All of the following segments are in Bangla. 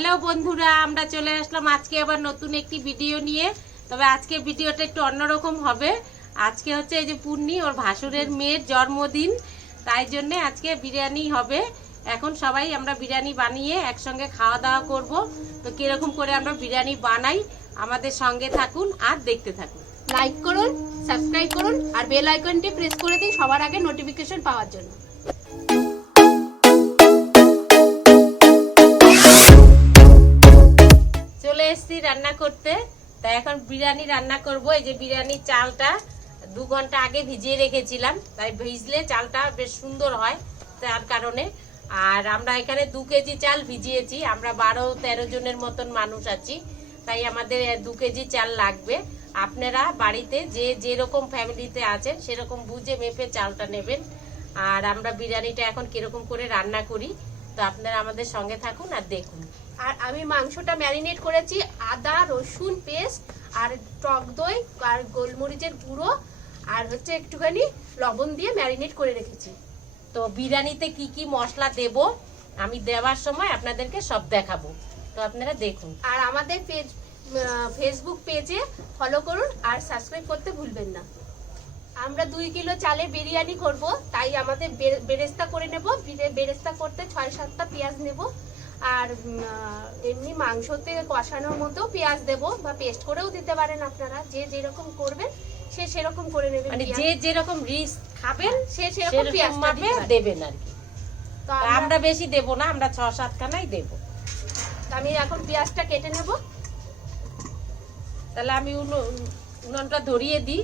হ্যালো বন্ধুরা, আমরা চলে আসলাম আজকে আবার নতুন একটি ভিডিও নিয়ে। তবে আজকে ভিডিওটা একটু অন্যরকম হবে। আজকে হচ্ছে এই যে পূর্ণি, ওর ভাসুরের মেয়ের জন্মদিন, তাই জন্য আজকে বিরিয়ানি হবে। এখন সবাই আমরা বিরিয়ানি বানিয়ে একসঙ্গে খাওয়া দাওয়া করব। তো কিরকম করে আমরা বিরিয়ানি বানাই আমাদের সঙ্গে থাকুন আর দেখতে থাকুন। লাইক করুন, সাবস্ক্রাইব করুন আর বেল আইকনটি প্রেস করে দিন সবার আগে নোটিফিকেশন পাওয়ার জন্য। চলে এসেছি রান্না করতে। তাই এখন বিরিয়ানি রান্না করব। এই যে বিরিয়ানির চালটা 2 ঘন্টা আগে ভিজিয়ে রেখেছিলাম, তাই ভিজলে চালটা বেশ সুন্দর হয়, তার কারণে। আর আমরা এখানে 2 কেজি চাল ভিজিয়েছি। আমরা 12-13 জনের মতন মানুষ আছি, তাই আমাদের 2 কেজি চাল লাগবে। আপনারা বাড়িতে যে যেরকম ফ্যামিলিতে আছেন সেরকম বুঝে মেপে চালটা নেবেন। আর আমরা বিরিয়ানিটা এখন কিরকম করে রান্না করি, তো আপনারা আমাদের সঙ্গে থাকুন আর দেখুন। আর আমি মাংসটা ম্যারিনেট করেছি আদা রসুন পেস্ট আর টক দই আর গোলমরিচের গুঁড়ো আর হচ্ছে একটুখানি লবণ দিয়ে ম্যারিনেট করে রেখেছি। তো বিরিয়ানিতে কি কি মশলা দেব আমি দেওয়ার সময় আপনাদেরকে সব দেখাবো, তো আপনারা দেখুন। আর আমাদের ফেসবুক পেজে ফলো করুন আর সাবস্ক্রাইব করতে ভুলবেন না। আমরা 2 কিলো চালে বিরিয়ানি করব, তাই আমাদের বেরেস্তা করে নেব। বেরেস্তা করতে 6-7টা পেঁয়াজ নেব। আর এমনি মাংসতে কষানোর মতো পেঁয়াজ দেব, বা পেস্ট করেও দিতে পারেন আপনারা। যে যেরকম করবেন সে সেরকম করে নেবেন, মানে যে যেরকম রিচ খাবেন সে সেরকম পেঁয়াজ দেবেন আর কি। তো আমরা বেশি দেব না, আমরা 6-7 খানাই দেব। আমি এখন পেঁয়াজটা কেটে নেব। তাহলে আমি উনুনটা ধরিয়ে দিই,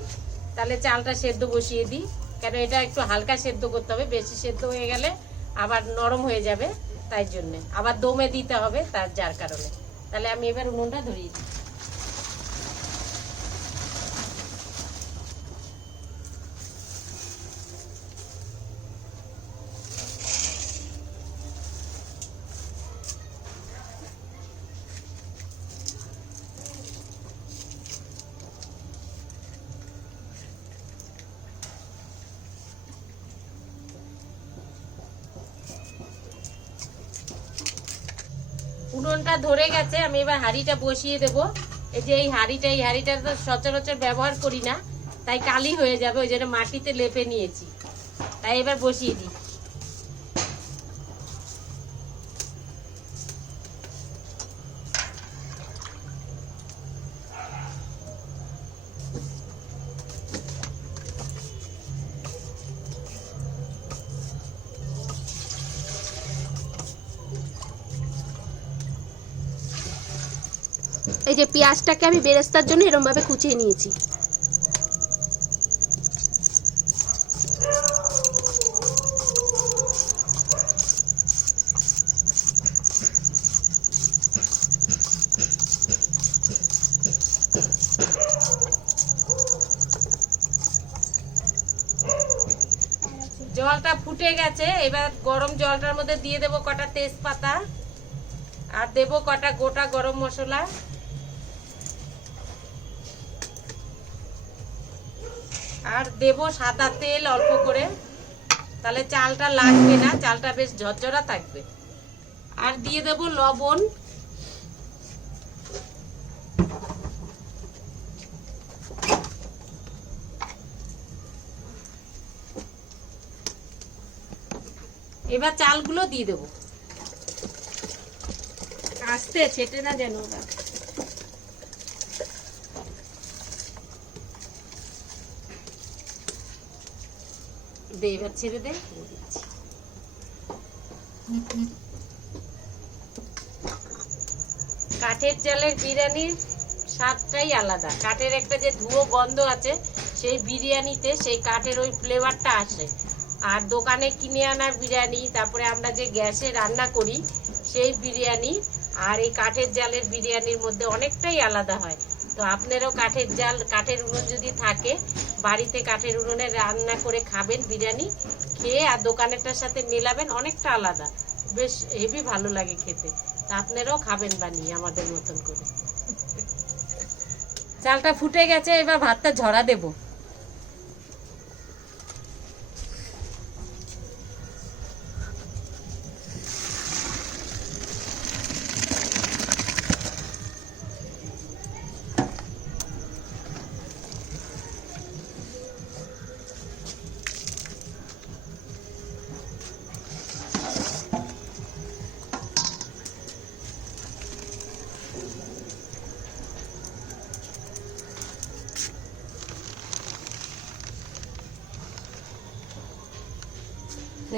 তাহলে চালটা সেদ্ধ বসিয়ে দিই। কেন এটা একটু হালকা সেদ্ধ করতে হবে, বেশি সেদ্ধ হয়ে গেলে আবার নরম হয়ে যাবে, তাই জন্যে আবার দমে দিতে হবে, তার যার কারণে। তাহলে আমি এবার উনুনটা ধরিয়ে দিই। উনুনটা ধরে গেছে, আমি এবার হাঁড়িটা বসিয়ে দেব। এই যে এই হাঁড়িটা তো সচরাচর ব্যবহার করি না, তাই কালি হয়ে যাবে, ওই জন্য মাটিতে লেপে নিয়েছি। তাই এবার বসিয়ে দিই। এই যে পেঁয়াজটাকে আমি বেরেস্তার জন্য এরকম ভাবে কুচিয়ে নিয়েছি। জলটা ফুটে গেছে, এবার গরম জলটার মধ্যে দিয়ে দেবো কটা তেজপাতা আর দেবো কটা গোটা গরম মশলা আর দেবো সাদা তেল অল্প করে, তাহলে চালটা লাগবে না, চালটা বেশ ঝরঝরা থাকবে। আর দিয়ে দেবো লবণ। এবার চালগুলো দিয়ে দেবো। আস্তে ছেটে না যেন ওরা। দে এবার ছেড়ে দে। কাঠের চালের বিরিয়ানির স্বাদটাই আলাদা। কাঠের একটা যে ধুয়ো গন্ধ আছে সেই বিরিয়ানিতে, সেই কাঠের ওই ফ্লেভারটা আসে। আর দোকানে কিনে আনা বিরিয়ানি, তারপরে আমরা যে গ্যাসে রান্না করি সেই বিরিয়ানি আর এই কাঠের জালের বিরিয়ানির মধ্যে অনেকটাই আলাদা হয়। তো আপনারও কাঠের উনুন যদি থাকে বাড়িতে, কাঠের উনুনে রান্না করে খাবেন বিরিয়ানি, খেয়ে আর দোকানেরটার সাথে মেলাবেন, অনেকটা আলাদা, বেশ হেভি ভালো লাগে খেতে। তা আপনারাও খাবেন বানিয়ে আমাদের মতন করে। চালটা ফুটে গেছে, এবার ভাতটা ঝরা দেবো।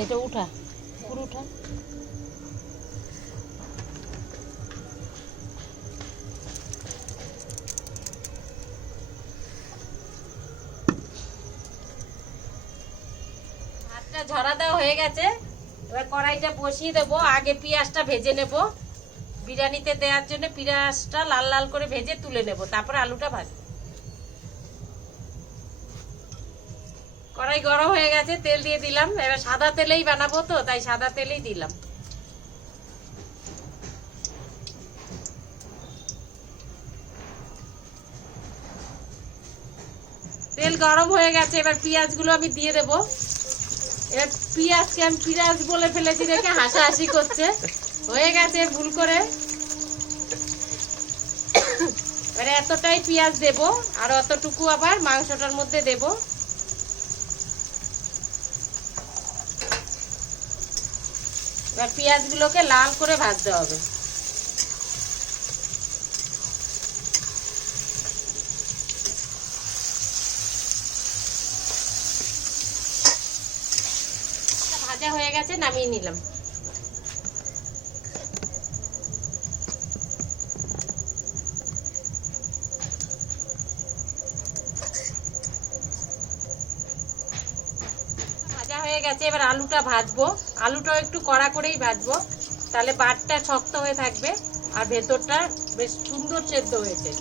এটা উঠা, পুরো উঠা। ভাতটা ঝরা দেওয়া হয়ে গেছে, এবার কড়াইটা বসিয়ে দেবো। আগে পেঁয়াজটা ভেজে নেব, বিরিয়ানিতে দেওয়ার জন্য পেঁয়াজটা লাল লাল করে ভেজে তুলে নেব, তারপরে আলুটা ভাজবো। কড়াই গরম হয়ে গেছে, তেল দিয়ে দিলাম। এবার সাদা তেলেই বানাবো তো, তাই সাদা তেলেই দিলাম। তেল গরম হয়ে গেছে, এবার পেঁয়াজগুলো আমি দিয়ে দেবো। এবার পেঁয়াজকে আমি পেঁয়াজ বলে ফেলেছি দেখে হাসাহাসি করছে, হয়ে গেছে ভুল করে। এবারে এতটাই পেঁয়াজ দেব, আর অতটুকু আবার মাংসটার মধ্যে দেব। এবার পেঁয়াজগুলোকে লাল করে ভাজতে হবে। ভাজা হয়ে গেছে, নামিয়ে নিলাম। ভাজা হয়ে গেছে, এবার আলুটা ভাজবো। আলুটাও একটু কড়া করেই ভাজবো, তাহলে বাটটা শক্ত হয়ে থাকবে আর ভেতরটা বেশ সুন্দর সেদ্ধ হয়েছে।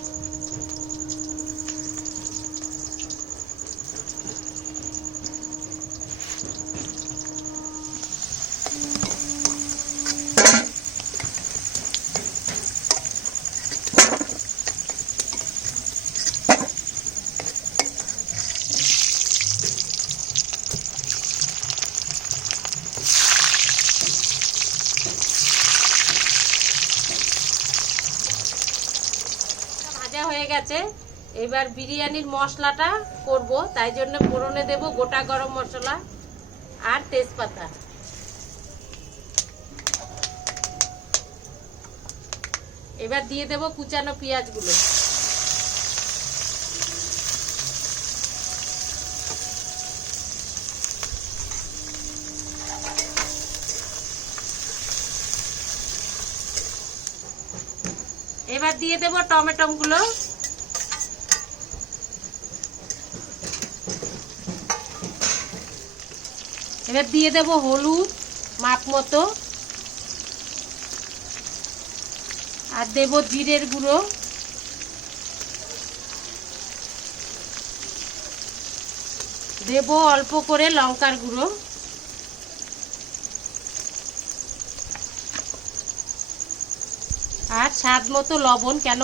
ভাজা হয়ে গেছে, এবার বিরিয়ানির মশলাটা করব, তাই জন্য ফোড়নে দেব গোটা গরম মশলা আর তেজপাতা। এবার দিয়ে দেব কুচানো পেঁয়াজগুলো। এবার দিয়ে দেব টমেটো গুলো। এবার দিয়ে দেব হলুদ মাপ মতো, আর দেব জিরের গুঁড়ো, দেব অল্প করে লঙ্কার গুঁড়ো, আর স্বাদ মতো লবণ। কেন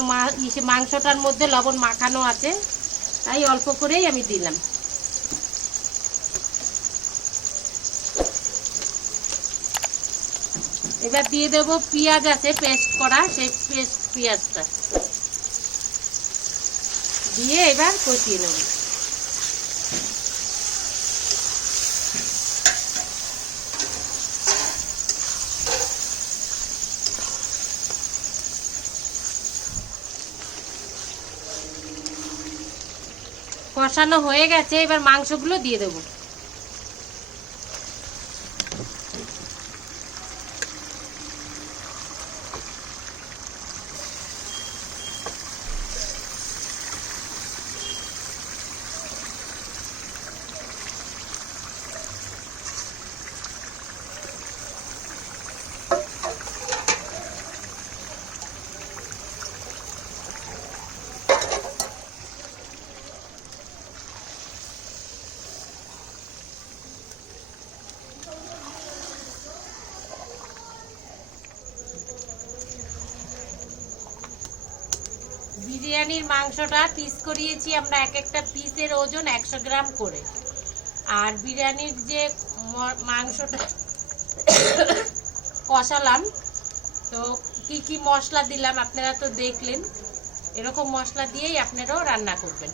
মাংসটার মধ্যে লবণ মাখানো আছে, তাই অল্প করেই আমি দিলাম। এবার দিয়ে দেব পেঁয়াজ আছে পেস্ট করা, সেই পেঁয়াজটা দিয়ে এবার কষিয়ে নেব। কষানো হয়ে গেছে, এবার মাংসগুলো দিয়ে দেবো। বিরিয়ানির মাংসটা পিস করিয়েছি আমরা, এক একটা পিসের ওজন 100 গ্রাম করে। আর বিরিয়ানির যে মাংসটা কষালাম, তো কি কি মশলা দিলাম আপনারা তো দেখলেন, এরকম মশলা দিয়েই আপনারাও রান্না করবেন।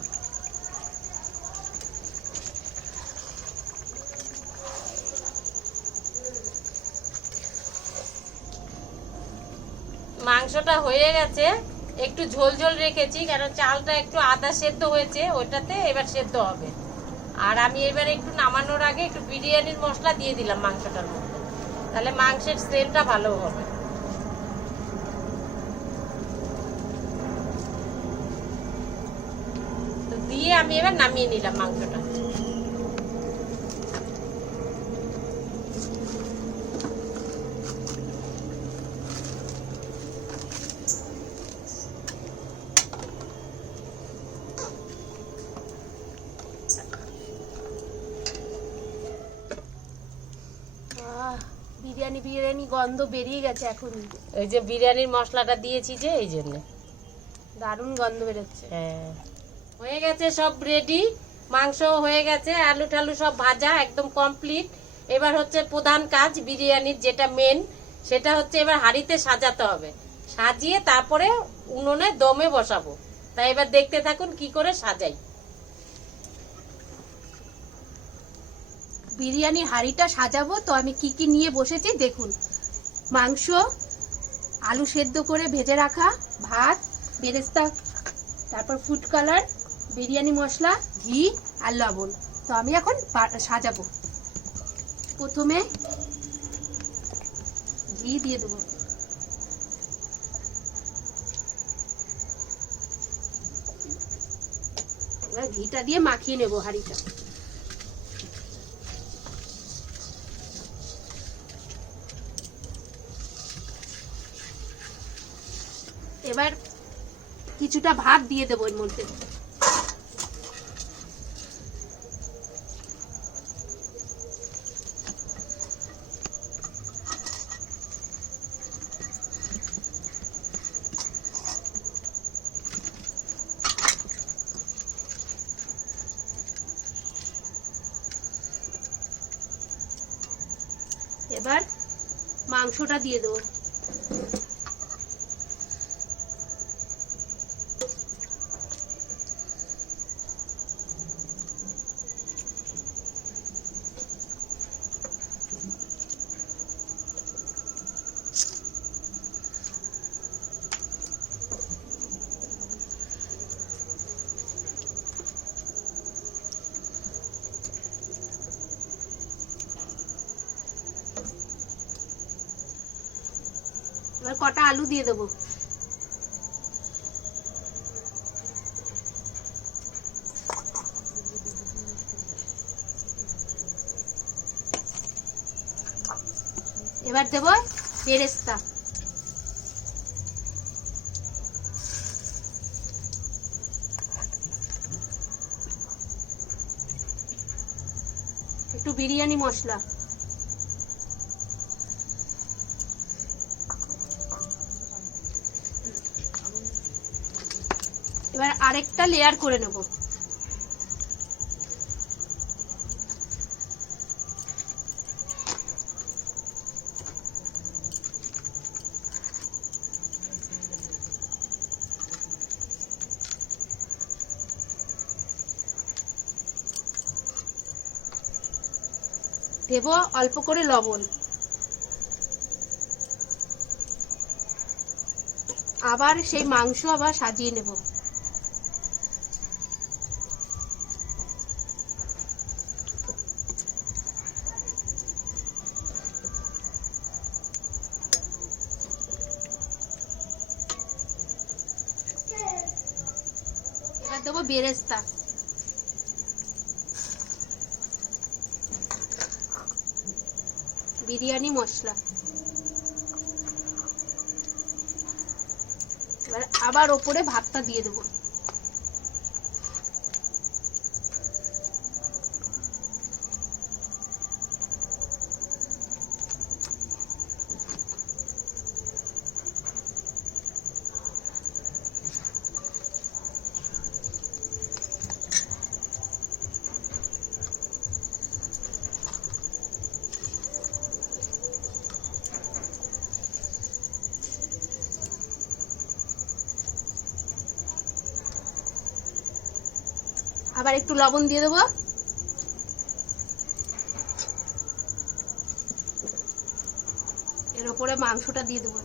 মাংসটা হয়ে গেছে, একটু ঝোল ঝোল রেখেছি কারণ চালটা একটু আদা সেদ্ধ হয়েছে, ওইটাতে এবার সেদ্ধ হবে। আর আমি এবার একটু নামানোর আগে একটু বিরিয়ানির মশলা দিয়ে দিলাম মাংসটার মধ্যে, তাহলে মাংসের স্মেলটা ভালো হবে। তো দিয়ে আমি এবার নামিয়ে নিলাম মাংসটা। বিরিয়ানি বিরিয়ানি গন্ধ বেরিয়ে গেছে এখন। ওই যে বিরিয়ানির মশলাটা দিয়েছি যে, এই জন্য দারুণ গন্ধ বেরোচ্ছে। হ্যাঁ, হয়ে গেছে সব রেডি, মাংস হয়ে গেছে, আলু টালু সব ভাজা একদম কমপ্লিট। এবার হচ্ছে প্রধান কাজ বিরিয়ানির, যেটা মেন, সেটা হচ্ছে এবার হাঁড়িতে সাজাতে হবে। সাজিয়ে তারপরে উনুনে দমে বসাবো। তাই এবার দেখতে থাকুন কি করে সাজাই। বিরিয়ানির হাঁড়িটা সাজাবো তো আমি কি কি নিয়ে বসেছি দেখুন। মাংস, আলু সেদ্ধ করে ভেজে রাখা, ভাত, বেরেস্তা, তারপর ফুড কালার, বিরিয়ানি মশলা, ঘি আর লবণ। তো আমি এখন সাজাবো। প্রথমে ঘি দিয়ে দেবো। এবার ঘিটা দিয়ে মাখিয়ে নেবো হাঁড়িটা। এবার কিছুটা ভাত দিয়ে দেবো এর মধ্যে। এবার মাংসটা দিয়ে দেবো। এবার কটা আলু দিয়ে দেবো। এবার দেবো বেরেস্তা। একটু বিরিয়ানি মশলা। এবার আরেকটা লেয়ার করে নেব। দেব অল্প করে লবণ। আবার সেই মাংস আবার সাজিয়ে নেব। এবার দেবো বেরেস্তা। বিরিয়ানি মশলা। এবার আবার ওপরে ভাতটা দিয়ে দেবো। আবার একটু লবণ দিয়ে দেবো। এর উপরে মাংসটা দিয়ে দেবো।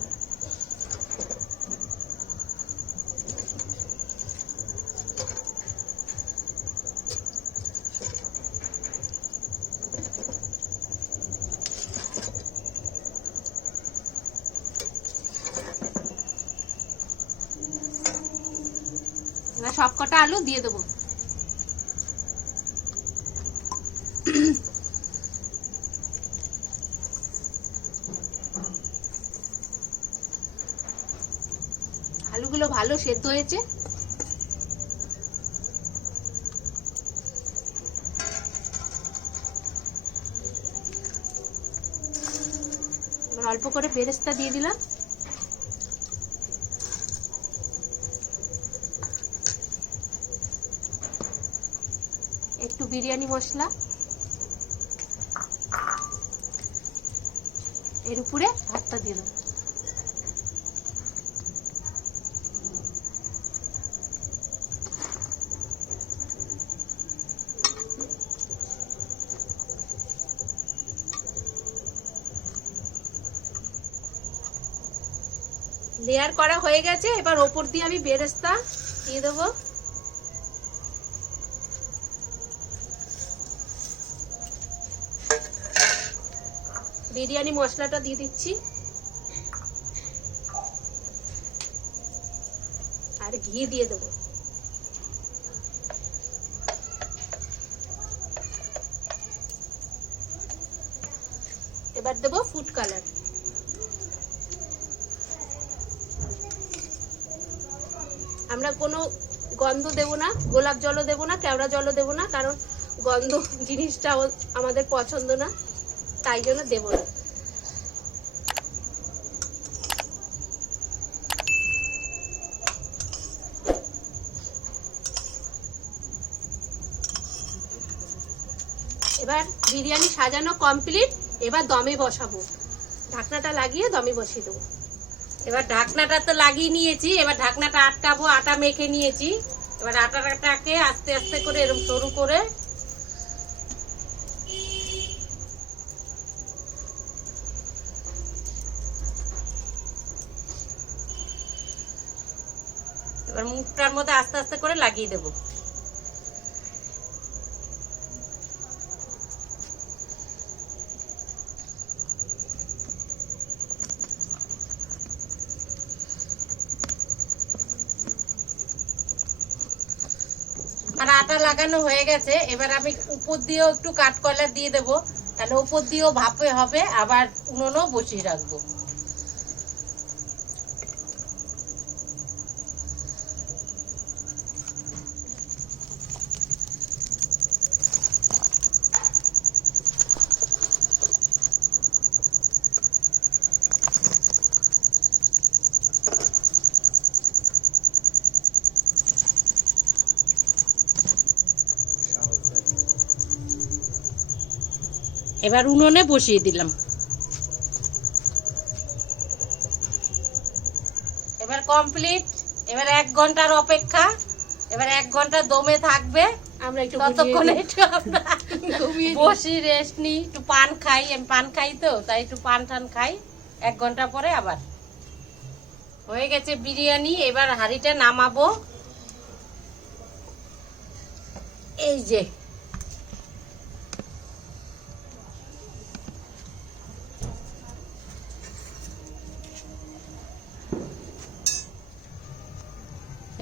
এবার সব কটা আলু দিয়ে দেবো। আলুগুলো ভালো সেদ্ধ হয়েছে। এবার অল্প করে বেরেস্তা দিয়ে দিলাম। একটু বিরিয়ানি মশলা, এর উপরে ভাতটা দিয়ে দেবো। লেয়ার করা হয়ে গেছে, এবার ওপর দিয়ে আমি বেরেস্তা দিয়ে দেবো। বিরিয়ানি মশলাটা দিয়ে দিচ্ছি আর ঘি দিয়ে দেবো। এবার দেবো ফুড কালার। আমরা কোনো গন্ধ দেব না, গোলাপ জলও দেব না, কেওড়া জলও দেব না, কারণ গন্ধ জিনিসটা আমাদের পছন্দ না, তাই জন্য দেব না। এবার বিরিয়ানি সাজানো কমপ্লিট, এবার দমে বসাবো। ঢাকনাটা লাগিয়ে দমে বসিয়ে দেবো। এবার ঢাকনাটা তো লাগিয়ে নিয়েছি, এবার ঢাকনাটা আটকাবো। আটা মেখে নিয়েছি, এবার আটাটাকে আস্তে আস্তে করে এরকম সরু করে এবার মুখটার মধ্যে আস্তে আস্তে করে লাগিয়ে দেবো। আর আটা লাগানো হয়ে গেছে, এবার আমি উপর দিয়েও একটু কাঠকয়লা দিয়ে দেবো, তাহলে উপর দিয়েও ভাপে হবে, আবার উনুনও বসিয়ে রাখবো। এবার উনুনে বসিয়ে দিলাম। এবার কমপ্লিট, এবার 1 ঘন্টার অপেক্ষা। এবার 1 ঘন্টা দমে থাকবে, আমরা একটু ততক্ষণে একটু আমরা বসি রেস্ট নিই, একটু পান খাই। আমি পান খাই তো, তাই একটু পান টান খাই। 1 ঘন্টা পরে আবার হয়ে গেছে বিরিয়ানি। এবার হাঁড়িটা নামাবো। এই যে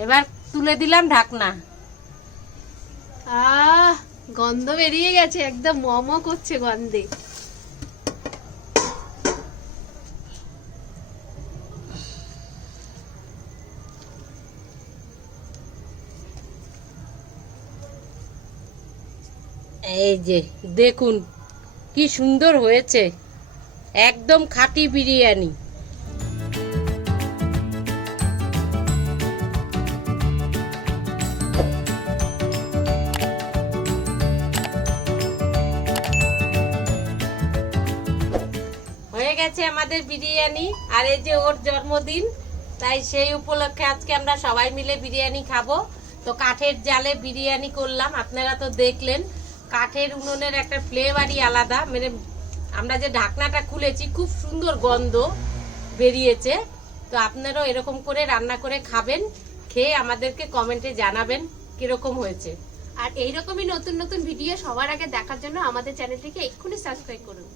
এবার তুলে দিলাম ঢাকনা। গন্ধ বেরিয়ে গেছে, একদম মম করছে গন্ধে। এই যে দেখুন কি সুন্দর হয়েছে, একদম খাঁটি বিরিয়ানি। হয়ে গেছে আমাদের বিরিয়ানি। আর এই যে ওর জন্মদিন, তাই সেই উপলক্ষে আজকে আমরা সবাই মিলে বিরিয়ানি খাবো। তো কাঠের জালে বিরিয়ানি করলাম, আপনারা তো দেখলেন। কাঠের উনুনের একটা ফ্লেভারই আলাদা, মানে আমরা যে ঢাকনাটা খুলেছি খুব সুন্দর গন্ধ বেরিয়েছে। তো আপনারাও এরকম করে রান্না করে খাবেন, খেয়ে আমাদেরকে কমেন্টে জানাবেন কিরকম হয়েছে। আর এইরকমই নতুন নতুন ভিডিও সবার আগে দেখার জন্য আমাদের চ্যানেলটিকে এক্ষুনি সাবস্ক্রাইব করুন।